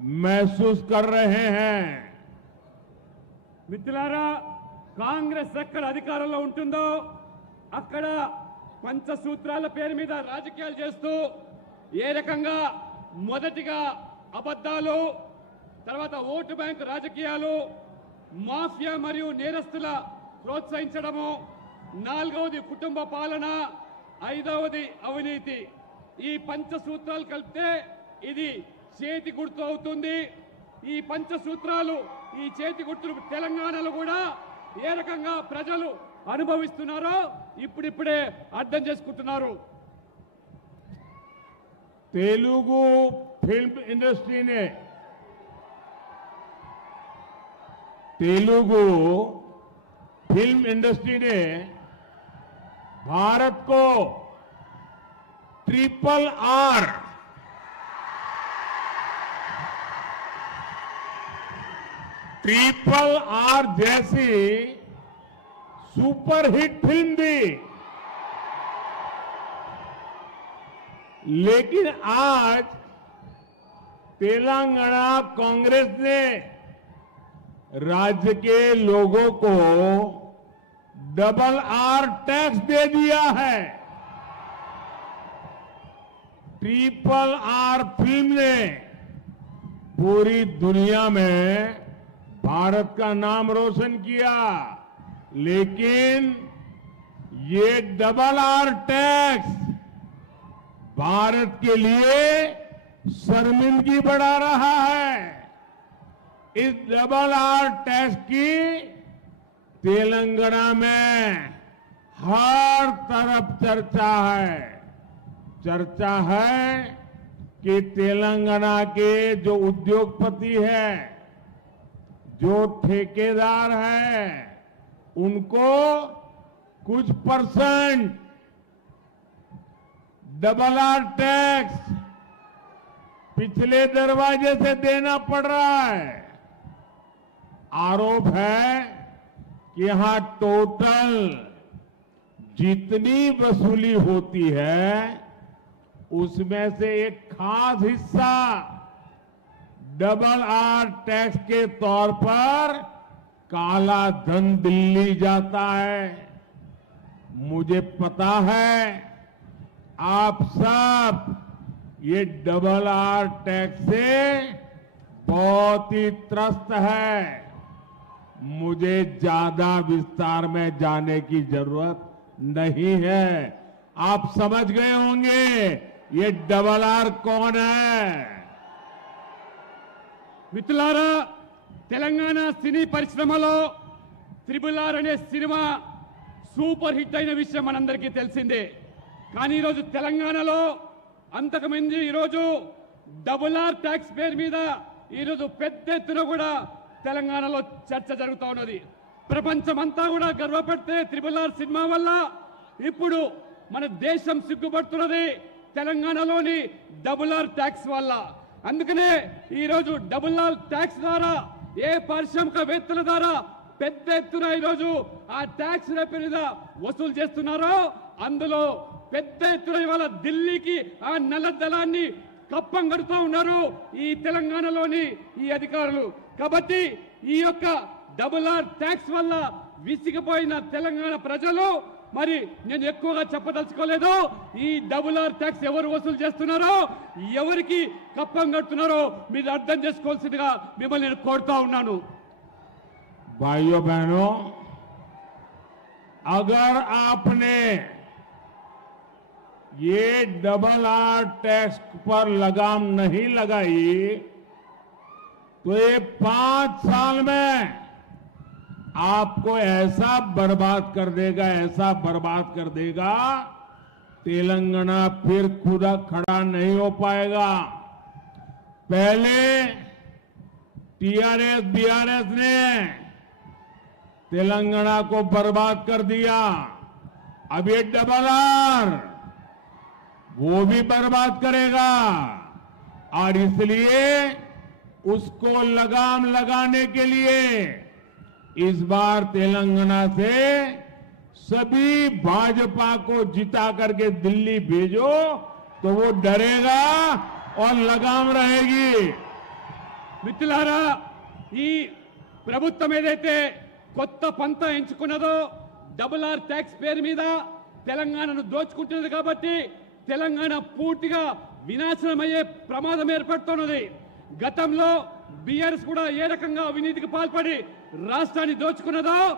महसूस कर रहे हैं। మిత్రులారా, కాంగ్రెస్ ఎక్కడ అధికారంలో ఉంటుందో అక్కడ పంచసూత్రాల పేరు మీద రాజకీయాలు చేస్తూ ఏ రకంగా మొదటిగా అబద్ధాలు, తర్వాత ఓటు బ్యాంక్ రాజకీయాలు, మాఫియా మరియు నేరస్తుల ప్రోత్సహించడము, నాలుగవది కుటుంబ పాలన, ఐదవది అవినీతి. ఈ పంచసూత్రాలు కలిపితే ఇది చేతి గుర్తు అవుతుంది. ఈ పంచసూత్రాలు, ఈ చేతి గుర్తులు తెలంగాణలో కూడా ఏ రకంగా ప్రజలు అనుభవిస్తున్నారో ఇప్పుడిప్పుడే అర్థం చేసుకుంటున్నారు. तेलुगु फिल्म इंडस्ट्री ने भारत को ट्रिपल आर जैसी सुपरहिट फिल्म दी। लेकिन आज तेलंगाना कांग्रेस ने राज्य के लोगों को डबल आर टैक्स दे दिया है। ट्रिपल आर फिल्म ने पूरी दुनिया में भारत का नाम रोशन किया, लेकिन ये डबल आर टैक्स भारत के लिए शर्मिंदगी बढ़ा रहा है। इस डबल आर टैक्स की तेलंगाना में हर तरफ चर्चा है कि तेलंगाना के जो उद्योगपति हैं, जो ठेकेदार हैं, उनको कुछ परसेंट डबल आर टैक्स पिछले दरवाजे से देना पड़ रहा है। आरोप है कि यहां टोटल जितनी वसूली होती है उसमें से एक खास हिस्सा डबल आर टैक्स के तौर पर काला धन दिल्ली जाता है। मुझे पता है आप सब ये डबल आर टैक्स से बहुत ही त्रस्त है। मुझे ज्यादा विस्तार में जाने की जरूरत नहीं है। आप समझ गए होंगे ये डबल आर कौन है। మిత్రులారా, తెలంగాణ సినీ పరిశ్రమలో త్రిబుల్ ఆర్ అనే సినిమా సూపర్ హిట్ అయిన విషయం మనందరికీ తెలిసిందే. కానీ ఈరోజు తెలంగాణలో అంతకుముందు ఈరోజు డబుల్ ఆర్ ట్యాక్స్ పేరు మీద ఈరోజు పెద్ద ఎత్తున కూడా తెలంగాణలో చర్చ జరుగుతూ ఉన్నది. ప్రపంచమంతా కూడా గర్వపడితే త్రిబుల్ ఆర్ సినిమా వల్ల ఇప్పుడు మన దేశం సిగ్గుపడుతున్నది తెలంగాణలోని డబుల్ ఆర్ ట్యాక్స్ వల్ల. అందుకనే ఈరోజు డబుల్ ఆర్ ట్యాక్స్ ద్వారా ఏ పారిశ్రామికవేత్తల ద్వారా పెద్ద ఎత్తున ఈరోజు ఆ ట్యాక్స్ మీద వసూలు చేస్తున్నారో అందులో పెద్ద ఎత్తున ఇవాళ ఢిల్లీకి ఆ నల్లధనాన్ని కప్పం కడుతూ ఉన్నారు ఈ తెలంగాణలోని ఈ అధికారులు. కాబట్టి ఈ యొక్క డబుల్ ఆర్ ట్యాక్స్ వల్ల విసిగిపోయిన తెలంగాణ ప్రజలు, మరి నేను ఎక్కువగా చెప్పదలుచుకోలేదు, ఈ డబుల్ ఆర్ ట్యాక్స్ ఎవరు వసూలు చేస్తున్నారో, ఎవరికి కప్పం కడుతున్నారో మీరు అర్థం చేసుకోవాల్సిందిగా మిమ్మల్ని నేను కోరుతా ఉన్నాను. भाइयों बहनों, अगर आपने ये डबल आर टैक्स पर लगाम नहीं लगाई तो ये 5 साल में आपको ऐसा बर्बाद कर देगा, तेलंगाना फिर खुदा खड़ा नहीं हो पाएगा। पहले टीआरएस बीआरएस ने तेलंगाना को बर्बाद कर दिया, अब ये डबल आर वो भी बर्बाद करेगा। और इसलिए उसको लगाम लगाने के लिए इस बार तेलंगाना से सभी भाजपा को जिता करके दिल्ली भेजो तो वो डरेगा और लगाम रहेगी। మిత్రులారా, ఈ ప్రభుత్వం ఏదైతే కొత్త పంత ఎంచుకున్నదో డబుల్ ఆర్ ట్యాక్స్ పేరు మీద తెలంగాణను దోచుకుంటున్నది కాబట్టి తెలంగాణ పూర్తిగా వినాశనమయ్యే ప్రమాదం ఏర్పడుతున్నది. గతంలో బీఆర్ఎస్ కూడా ఏ రకంగా అవినీతికి పాల్పడి రాష్ట్రాన్ని దోచుకున్నదో